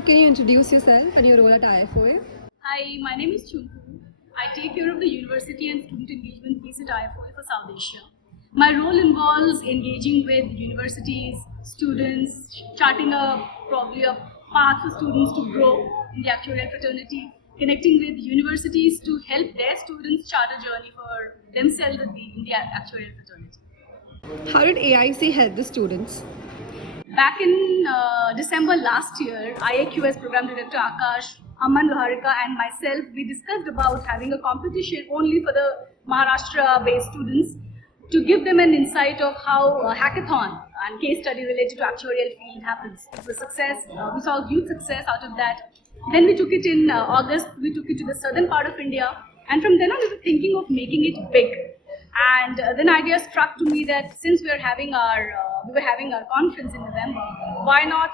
can you introduce yourself and your role at IFoA? Hi, my name is Chunku. I take care of the university and student engagement piece at IFoA for South Asia. My role involves engaging with universities, students, charting probably a path for students to grow in the actuarial fraternity, connecting with universities to help their students chart a journey for themselves in the actuarial fraternity. How did AIC help the students? Back in December last year, IAQS Program Director Akash, Amman Loharika and myself, we discussed about having a competition only for the Maharashtra-based students to give them an insight of how a hackathon and case study related to actuarial field happens. It was success. We saw huge success out of that. Then we took it in August. We took it to the southern part of India, and from then on, we were thinking of making it big. And then idea struck to me that since we were having our conference in November, why not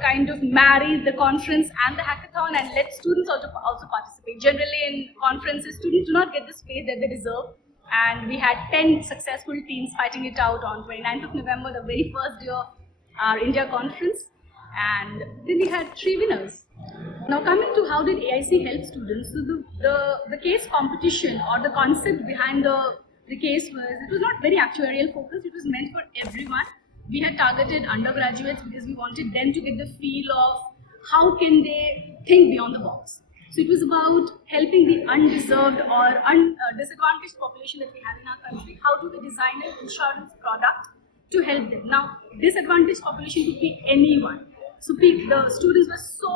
kind of marry the conference and the hackathon and let students also participate. Generally in conferences, students do not get the space that they deserve. And we had 10 successful teams fighting it out on 29th of November, the very first day of our India conference. And then we had 3 winners. Now coming to how did AIC help students, so the case competition or the concept behind the case it was not very actuarial focused, it was meant for everyone. We had targeted undergraduates because we wanted them to get the feel of how can they think beyond the box. So it was about helping the undeserved or disadvantaged population that we have in our country. How do we design an insurance product to help them? Now, disadvantaged population could be anyone. So the students were so,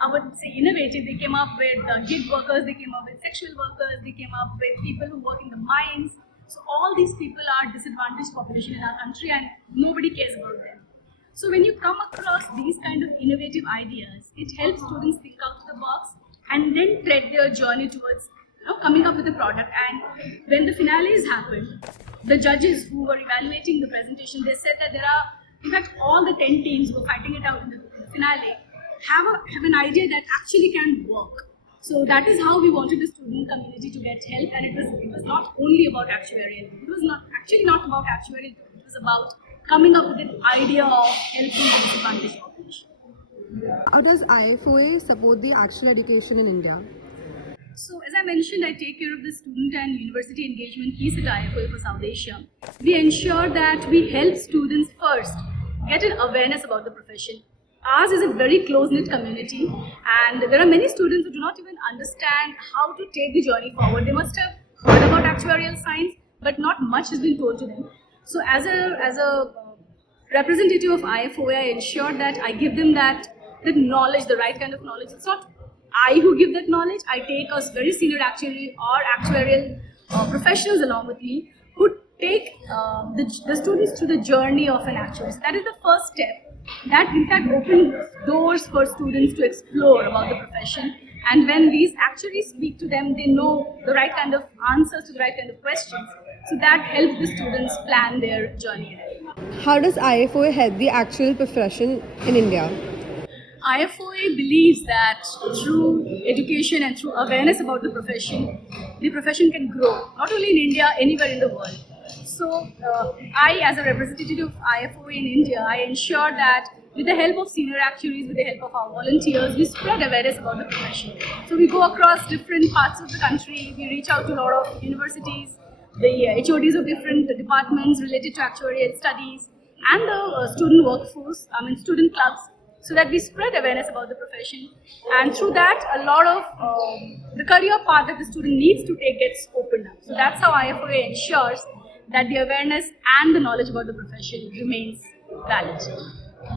I would say, innovative. They came up with gig workers, they came up with sexual workers, they came up with people who work in the mines. So all these people are disadvantaged population in our country and nobody cares about them. So when you come across these kind of innovative ideas, it helps students think out of the box and then tread their journey towards coming up with a product. And when the finales happened, the judges who were evaluating the presentation, they said that there are, in fact, all the 10 teams who were fighting it out in the finale have an idea that actually can work. So that is how we wanted the student community to get help, and it was not only about actuarial. It was not about actuarial. It was about coming up with an idea of helping the disadvantaged population. How does IFoA support the actual education in India? So as I mentioned, I take care of the student and university engagement piece at IFoA for South Asia. We ensure that we help students first get an awareness about the profession. Ours is a very close-knit community, and there are many students who do not even understand how to take the journey forward. They must have heard about actuarial science, but not much has been told to them. So as a representative of IFoA, I ensure that I give them that knowledge, the right kind of knowledge. It's not I who give that knowledge. I take a very senior actuary or actuarial professionals along with me who take the students through the journey of an actuary. So that is the first step. That in fact opens doors for students to explore about the profession. And when these actuaries speak to them, they know the right kind of answers to the right kind of questions. So that helps the students plan their journey ahead. How does IFoA help the actual profession in India? IFoA believes that through education and through awareness about the profession can grow, not only in India, anywhere in the world. So I, as a representative of IFoA in India, I ensure that with the help of senior actuaries, with the help of our volunteers, we spread awareness about the profession. So we go across different parts of the country, we reach out to a lot of universities, the HODs of different departments related to actuarial studies, and the student workforce, student clubs, so that we spread awareness about the profession. And through that, a lot of the career path that the student needs to take gets opened up. So that's how IFoA ensures that the awareness and the knowledge about the profession remains valid.